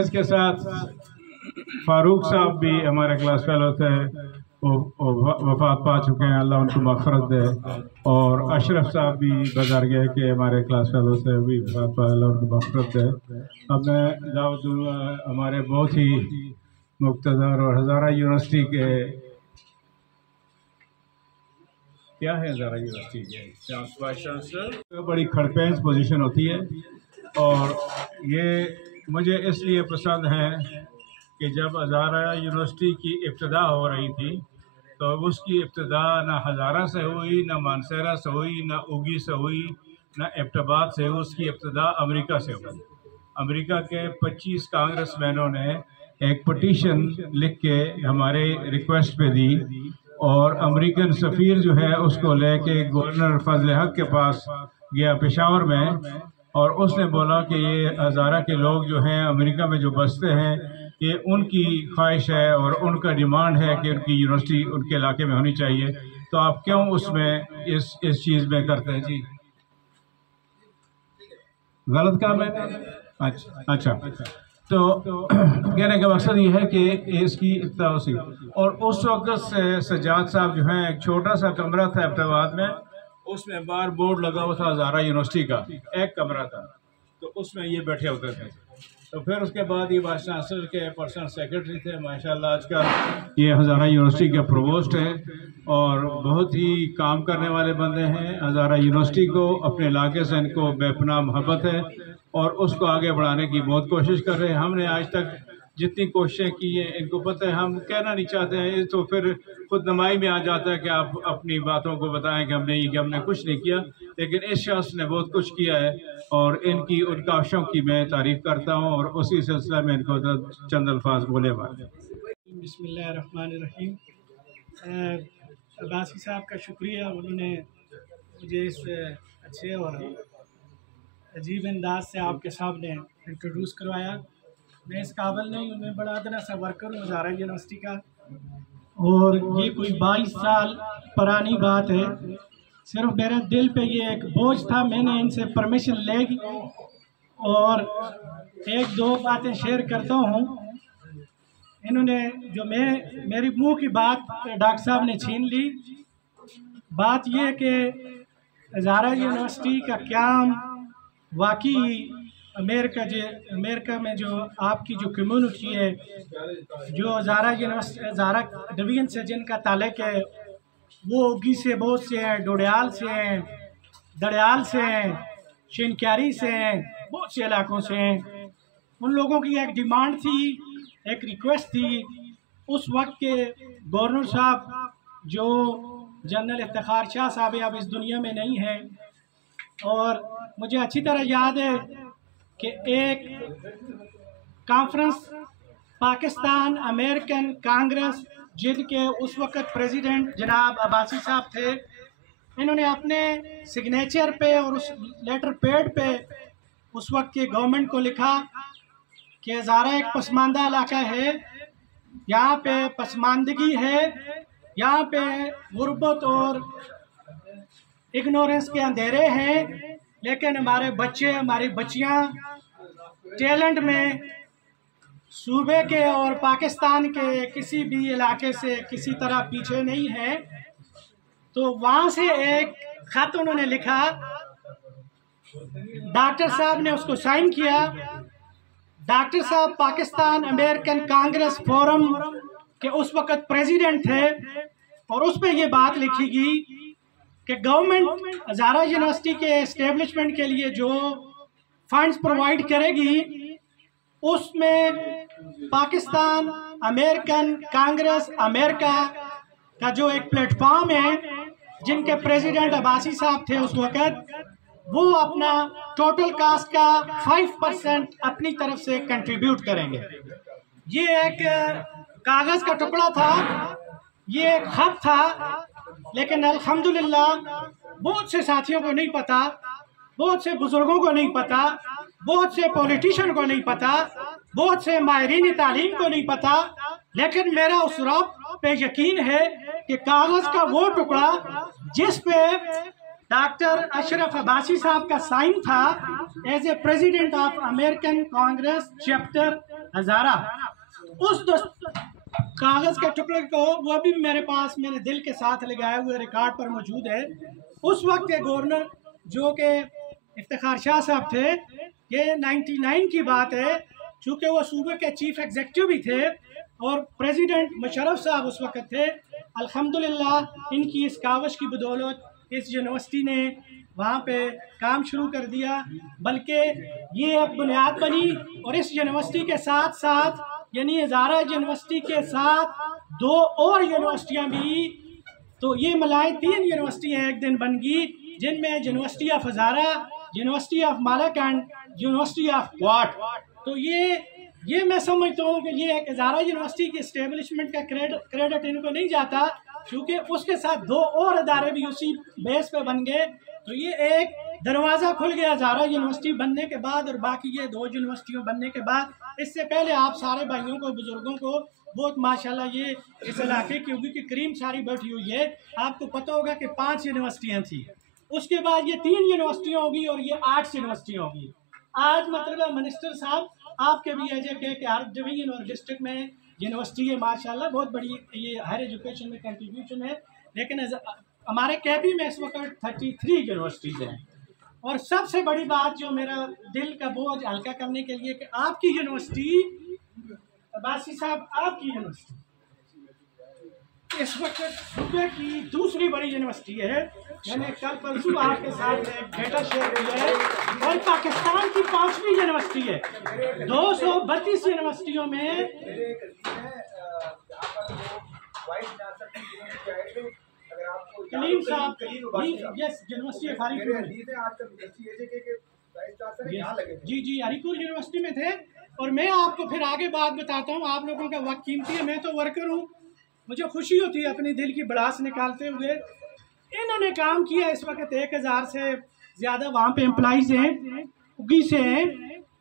इसके साथ फारूक साहब भी हमारे क्लास फेलो थे, वो वफात पा चुके हैं, अल्लाह उनको मग़फ़िरत दे। और अशरफ साहब भी गुज़र गए कि हमारे क्लास फेलो से भी वफात पा, अल्लाह उनको मग़फ़िरत दे। अब मैं दाऊद हमारे बहुत ही मुक़्तदर और हज़ारा यूनिवर्सिटी के क्या है, हज़ारा यूनिवर्सिटी के वाइस चांसलर, बड़ी खड़पेंच पोजीशन होती है। और ये मुझे इसलिए पसंद है कि जब हज़ारा यूनिवर्सिटी की इब्तिदा हो रही थी तो उसकी इब्तिदा ना हज़ारा से हुई, ना मानसेरा से हुई, ना उगी से हुई, ना एबटाबाद से हुई। उसकी इब्तिदा अमेरिका से हुई। अमेरिका के 25 कांग्रेसमैनों ने एक पटिशन लिख के हमारे रिक्वेस्ट पे दी और अमेरिकन सफ़ीर जो है उसको लेके गवर्नर फजल हक के पास गया पेशावर में, और उसने बोला कि ये हज़ारा के लोग जो हैं अमेरिका में जो बसते हैं, ये उनकी ख्वाहिश है और उनका डिमांड है कि उनकी यूनिवर्सिटी उनके इलाके में होनी चाहिए, तो आप क्यों उसमें इस चीज़ में करते हैं? जी गलत काम है। अच्छा, तो कहने का मकसद ये है कि इसकी इब्तिदा सी, और उस वक्त से सज्जाद साहब जो हैं, एक छोटा सा कमरा था एबटाबाद में, उसमें बाहर बोर्ड लगा हुआ था हज़ारा यूनिवर्सिटी का, एक कमरा था, तो उसमें ये बैठे होते थे। तो फिर उसके बाद ये वाइस चांसलर के पर्सनल सेक्रेटरी थे। माशाल्लाह आजकल ये हज़ारा यूनिवर्सिटी के प्रोवोस्ट हैं और बहुत ही काम करने वाले बंदे हैं। हज़ारा यूनिवर्सिटी को अपने इलाके से इनको बेपनाह मोहब्बत है और उसको आगे बढ़ाने की बहुत कोशिश कर रहे हैं। हमने आज तक जितनी कोशिशें की हैं, इनको पता है, हम कहना नहीं चाहते हैं, तो फिर खुद नमाई में आ जाता है कि आप अपनी बातों को बताएं कि हमने ये कि हमने कुछ नहीं किया, लेकिन इस शख्स ने बहुत कुछ किया है और इनकी उन काविशों की मैं तारीफ़ करता हूँ और उसी सिलसिले में इनको चंद अल्फाज बोले बात। बिस्मिल्लाहिर्रहमानिर्रहीम। अब्बासी साहब का शुक्रिया, उन्होंने मुझे इस अच्छे और अजीब अंदाज से आपके सामने इंट्रोड्यूस करवाया। मैं इस काबिल नहीं हूँ, मैं बड़ा अदना सा वर्कर हूँ हज़ारा यूनिवर्सिटी का, और ये कोई 22 साल पुरानी बात है। सिर्फ मेरे दिल पे ये एक बोझ था, मैंने इनसे परमिशन लेगी और एक दो बातें शेयर करता हूँ। इन्होंने जो मेरी मुंह की बात डॉक्टर साहब ने छीन ली। बात यह कि हज़ारा यूनिवर्सिटी का क्याम वाकई अमेरिका में जो आपकी जो कम्युनिटी है, जो हज़ारा डिवीज़न से जिनका ताल्लुक़ है, वो उगी से बहुत से हैं, डोडियाल से हैं, दड़याल से हैं, शिनक्यारी से हैं, बहुत से इलाकों से हैं। उन लोगों की एक डिमांड थी, एक रिक्वेस्ट थी। उस वक्त के गवर्नर साहब जो जनरल इफ्तिखार शाह साहब अब इस दुनिया में नहीं है, और मुझे अच्छी तरह याद है कि एक कॉन्फ्रेंस पाकिस्तान अमेरिकन कांग्रेस, जिनके उस वक्त प्रेसिडेंट जनाब अब्बासी साहब थे, इन्होंने अपने सिग्नेचर पे और उस लेटर पैड पे उस वक्त की गवर्नमेंट को लिखा कि हज़ारा एक पसमानदा इलाका है, यहाँ पे पसमानदगी है, यहाँ पे गुर्बत और इग्नोरेंस के अंधेरे हैं, लेकिन हमारे बच्चे, हमारी बच्चियाँ टैलेंट में सूबे के और पाकिस्तान के किसी भी इलाके से किसी तरह पीछे नहीं है। तो वहाँ से एक ख़त उन्होंने लिखा, डॉक्टर साहब ने उसको साइन किया। डॉक्टर साहब पाकिस्तान अमेरिकन कांग्रेस फोरम के उस वक़्त प्रेसिडेंट थे, और उस पर यह बात लिखी गई कि गवर्नमेंट हज़ारा यूनिवर्सिटी के इस्टेब्लिशमेंट के लिए जो फंड्स प्रोवाइड करेगी, उसमें पाकिस्तान अमेरिकन कांग्रेस अमेरिका का जो एक प्लेटफॉर्म है, जिनके प्रेसिडेंट अब्बासी साहब थे उस वक़्त, वो अपना टोटल कास्ट का 5% अपनी तरफ से कंट्रीब्यूट करेंगे। ये एक कागज़ का टुकड़ा था, ये एक ख़त था, लेकिन अल्हम्दुलिल्लाह बहुत से साथियों को नहीं पता, बहुत से बुज़ुर्गों को नहीं पता, बहुत से पॉलिटिशियन को नहीं पता, बहुत से माहिरीन तालीम को नहीं पता, लेकिन मेरा उस रब पे यकीन है कि कागज़ का वो टुकड़ा जिस पे डॉक्टर अशरफ अब्बासी साहब का साइन था, as a president of American Congress chapter Hazara. उस कागज के टुकड़े को वो भी मेरे पास मेरे दिल के साथ लगाए हुए रिकॉर्ड पर मौजूद है। उस वक्त के गवर्नर जो कि इफ्तिखार शाह साहब थे, ये 99 की बात है, चूँकि वो सूबे के चीफ एग्जीक्यूटिव भी थे और प्रेसिडेंट मुशर्रफ साहब उस वक्त थे। अल्हम्दुलिल्लाह इनकी इस कावश की बदौलत इस यूनिवर्सिटी ने वहाँ पे काम शुरू कर दिया, बल्कि ये एक बुनियाद बनी। और इस यूनिवर्सिटी के साथ साथ यानी हज़ारा यूनिवर्सिटी के साथ 2 और यूनिवर्सिटियाँ भी, तो ये मिलाएं 3 यूनिवर्सिटियाँ एक दिन बन गई, जिनमें university of Hazara, university of Malakand, university of क्वाट। तो ये मैं समझता हूँ कि ये एक हज़ारा यूनिवर्सिटी की इस्टेब्लिशमेंट का क्रेडिट इनको नहीं जाता, क्योंकि उसके साथ 2 और अदारे भी उसी बेस पे बन गए। तो ये एक दरवाज़ा खुल गया हज़ारा यूनिवर्सिटी बनने के बाद, और बाकी ये 2 यूनिवर्सिटियों बनने के बाद। इससे पहले आप सारे भाइयों को, बुज़ुर्गों को बहुत माशाल्लाह ये इस इलाके की होगी कि करीम सारी बैठी हुई है। आपको पता होगा कि 5 यूनिवर्सिटियाँ थी, उसके बाद ये 3 यूनिवर्सिटियाँ होगी और ये 8 यूनिवर्सिटियाँ होगी। आज मतलब मिनिस्टर साहब आपके भी एज के हर डिवीजन और डिस्ट्रिक्ट में यूनिवर्सिटी है माशाल्लाह, बहुत बड़ी ये हायर एजुकेशन में कंट्रीब्यूशन है। लेकिन हमारे कैबी में इस वक्त 33 यूनिवर्सिटीज़ हैं। और सबसे बड़ी बात जो मेरा दिल का बोझ हल्का करने के लिए कि आपकी यूनिवर्सिटी, अब्बासी साहब, आपकी यूनिवर्सिटी इस वक्त सूबे की दूसरी बड़ी यूनिवर्सिटी है। मैंने कल परसों आपके साथ एक डेटा शेयर किया है, और पाकिस्तान की 5वीं यूनिवर्सिटी है। 232 यूनिवर्सिटियों में कलीम साहब, यस यूनिवर्सिटी जी हरीपुर यूनिवर्सिटी में थे। और मैं आपको फिर आगे बात बताता हूँ, आप लोगों का वक्त कीमती है, मैं तो वर्कर हूँ, मुझे खुशी होती है अपने दिल की भड़ास निकालते हुए। इन्होंने काम किया, इस वक्त 1000 से ज़्यादा वहाँ पे एम्प्लॉइज़ हैं, उगी से हैं,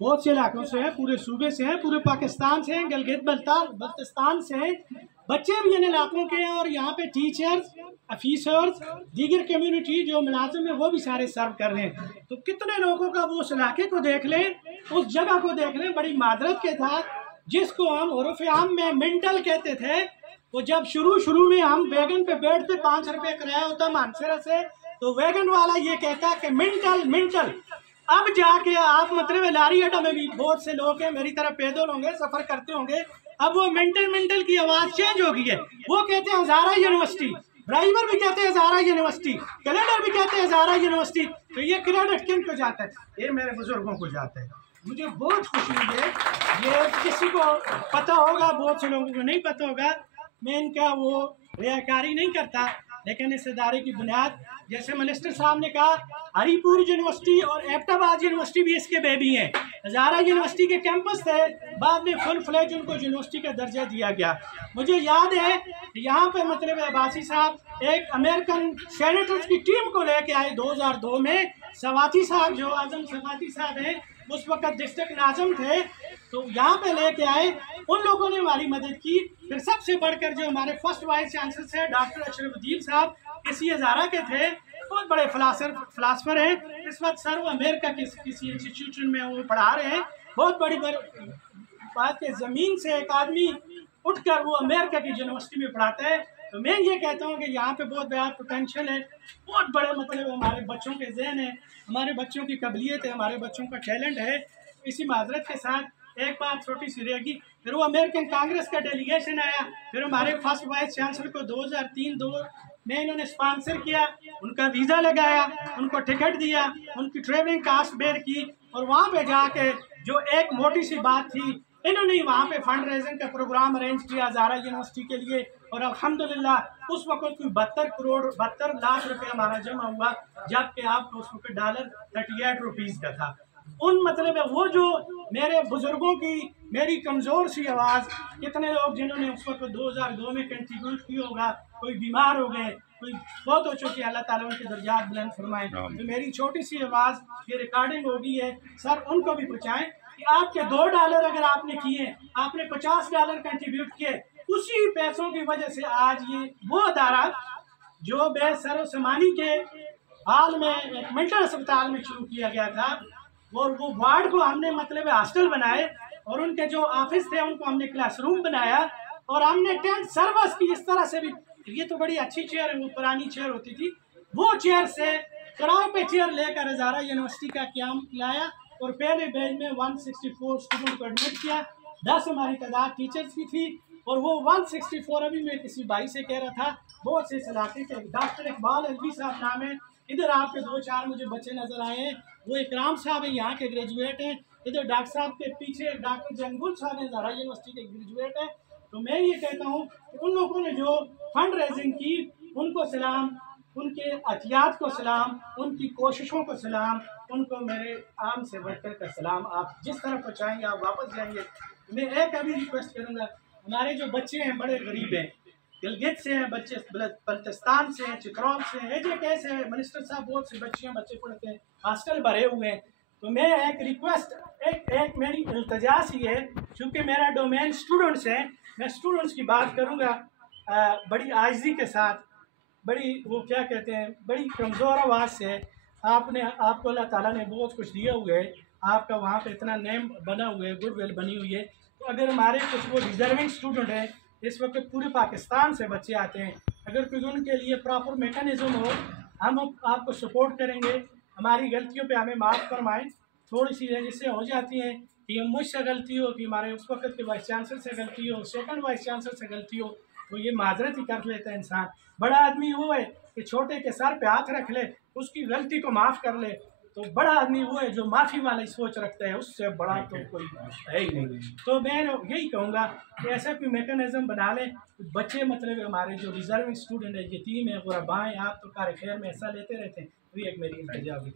बहुत से इलाकों से हैं, पूरे सूबे से हैं, पूरे पाकिस्तान से हैं, गिलगित बल्तिस्तान से हैं, बच्चे भी इन इलाकों के हैं। और यहाँ पे टीचर्स, ऑफिसर्स, दीगर कम्युनिटी जो मुलाजिम है वो भी सारे सर्व कर रहे हैं। तो कितने लोगों का वो उस इलाके को देख लें, उस जगह को देख लें, बड़ी माजरत के साथ, जिसको हम उर्फ आम में मिंटल कहते थे। वो जब शुरू में हम वैगन पे बैठते, 5 रुपये किराया होता मानसरा से, तो वैगन वाला ये कहता कि मिंटल। अब जाके आप मतलब लारी अड्डा में भी बहुत से लोग हैं, मेरी तरह पैदल होंगे, सफ़र करते होंगे, अब वो मिंटल की आवाज़ चेंज हो गई है। वो कहते हैं हज़ारा यूनिवर्सिटी, ड्राइवर भी कहते हैं हज़ारा यूनिवर्सिटी, कैलेंडर भी कहते हैं हज़ारा यूनिवर्सिटी। तो ये क्रेडिट किन को जाता है? ये मेरे बुजुर्गों को जाता है। मुझे बहुत खुशी हुई है, ये किसी को पता होगा, बहुत से लोगों को नहीं पता होगा। मैं इनका वो रियाकारी नहीं करता, लेकिन इस इदारे की बुनियाद, जैसे मिनिस्टर साहब ने कहा, हरीपुर यूनिवर्सिटी और एबटाबाद यूनिवर्सिटी भी इसके बेबी हैं। हज़ारा यूनिवर्सिटी के कैंपस थे, बाद में फुल फ्लेज उनको यूनिवर्सिटी का दर्जा दिया गया। मुझे याद है यहाँ पे मतलब अब्बासी साहब एक अमेरिकन सेनेटर्स की टीम को लेके आए 2002 में। सवाती साहब, जो आजम सवाती साहब हैं, उस वक्त डिस्ट्रिक्ट नाज़म थे, तो यहाँ पे लेके आए, उन लोगों ने हमारी मदद की। फिर सबसे बढ़कर जो हमारे फर्स्ट वाइस चांसलर थे डॉक्टर अशरफुद्दीन साहब, इसी हज़ारा के थे, बहुत बड़े फिलासफर हैं। इस वक्त सर वो अमेरिका के किसी इंस्टीट्यूशन में वो पढ़ा रहे हैं। बहुत बड़ी बात है, ज़मीन से एक आदमी उठकर वो अमेरिका की यूनिवर्सिटी में पढ़ाता है। तो मैं ये कहता हूँ कि यहाँ पे बहुत बड़ा पोटेंशियल है, बहुत बड़े मतलब हमारे बच्चों के जहन है, हमारे बच्चों की काबिलियत है, हमारे बच्चों का टैलेंट है। इसी माजरत के साथ एक बात छोटी सी रहेगी, फिर वो अमेरिकन कांग्रेस का डेलीगेशन आया, फिर हमारे फर्स्ट वाइस चांसलर को 2003 में इन्होंने स्पॉन्सर किया, उनका वीज़ा लगाया, उनको टिकट दिया, उनकी ट्रेवलिंग कास्ट बेयर की, और वहाँ पे जाके जो एक मोटी सी बात थी, इन्होंने वहाँ पे फंड रेजिंग का प्रोग्राम अरेंज किया हज़ारा यूनिवर्सिटी के लिए। और अल्हम्दुलिल्लाह उस वक्त कोई 72 लाख रुपए हमारा जमा हुआ, जबकि आपको उस वक्त $38 रुपीज़ का था। उन मतलब वो जो मेरे बुजुर्गों की मेरी कमज़ोर सी आवाज़, कितने लोग जिन्होंने उस वक्त 2002 में कंट्रीब्यूट किया होगा, कोई बीमार हो गए, कोई बहुत हो चुके, अल्लाह ताला उनके दर्जात बुलंद फरमाए। तो मेरी छोटी सी आवाज़, ये रिकॉर्डिंग हो गई है, सर उनको भी पहुँचाएँ कि आपके $2 अगर आपने किए, आपने $50 कंट्रीब्यूट किए, उसी पैसों की वजह से आज ये वो अदारा जो बेसर समानी के हाल में एक मेंटल अस्पताल में शुरू किया गया था, और वो वार्ड को हमने मतलब हॉस्टल बनाए और उनके जो ऑफिस थे उनको हमने क्लासरूम बनाया और हमने टेंट सर्विस की इस तरह से भी। ये तो बड़ी अच्छी चेयर है, वो पुरानी चेयर होती थी, वो चेयर से किराए पे चेयर लेकर हज़ारा यूनिवर्सिटी का क्याम लाया और पहले बैच में 164 स्टूडेंट को एडमिट किया। 10 हमारी तादाद टीचर्स की थी और वो 164 अभी मैं किसी भाई से कह रहा था, बहुत से इलाके के डॉक्टर इकबाल अलवी साहब नाम है, इधर आपके 2-4 मुझे बच्चे नजर आए हैं, वो इकराम साहब है यहाँ के ग्रेजुएट हैं, इधर डॉक्टर साहब के पीछे डॉक्टर जंगुल साहब है हज़ारा यूनिवर्सिटी के ग्रेजुएट है। तो मैं ये कहता हूँ कि उन लोगों ने जो फंड रेजिंग की उनको सलाम, उनके अतियात को सलाम, उनकी कोशिशों को सलाम, उनको मेरे आम से बढ़कर का सलाम। आप जिस तरह पहुँचाएंगे आप वापस जाएंगे। मैं एक अभी रिक्वेस्ट करूँगा, हमारे जो बच्चे हैं बड़े गरीब हैं, गिलगित से हैं बच्चे, बल्तिस्तान से हैं, चित्रौल से हैं, एजे कैसे हैं, मिनिस्टर साहब बहुत से बच्चे पढ़ते हैं, हॉस्टल भरे हुए हैं। तो मैं एक रिक्वेस्ट, एक मेरी इल्तजा सी है, चूँकि मेरा डोमेन स्टूडेंट्स है, मैं स्टूडेंट्स की बात करूँगा बड़ी आजिज़ी के साथ, बड़ी वो क्या कहते हैं, बड़ी कमज़ोर आवाज़ से। आपको अल्लाह ताला ने बहुत कुछ दिया हुआ है, आपका वहाँ पे इतना नेम बना हुआ है, गुडविल बनी हुई है। तो अगर हमारे कुछ वो डिज़र्विंग स्टूडेंट हैं, इस वक्त पूरे पाकिस्तान से बच्चे आते हैं, अगर कोई उनके लिए प्रॉपर मेकनिज़म हो, हम आपको सपोर्ट करेंगे। हमारी गलतियों पे हमें माफ़ फरमाएं, थोड़ी सी जिससे हो जाती हैं कि मुझसे गलती हो, कि हमारे उस वक्त के वाइस चांसलर से गलती हो, सेकंड वाइस चांसलर से गलती हो, तो ये माजरत ही कर लेता है इंसान। बड़ा आदमी वो है कि छोटे के सर पे हाथ रख ले, उसकी गलती को माफ़ कर ले, तो बड़ा आदमी वो है जो माफ़ी वाली सोच रखता है, उससे बड़ा तो कोई है ही नहीं। तो मैं यही कहूँगा कि ऐसा कोई मेकनिज़म बना लें, बच्चे मतलब हमारे जो रिजर्विंग स्टूडेंट है, यतीम है, गुरबा हैं, आप तो कार खैर में हिस्सा लेते रहते हैं, तो ये एक मेरी इंतजा हुई।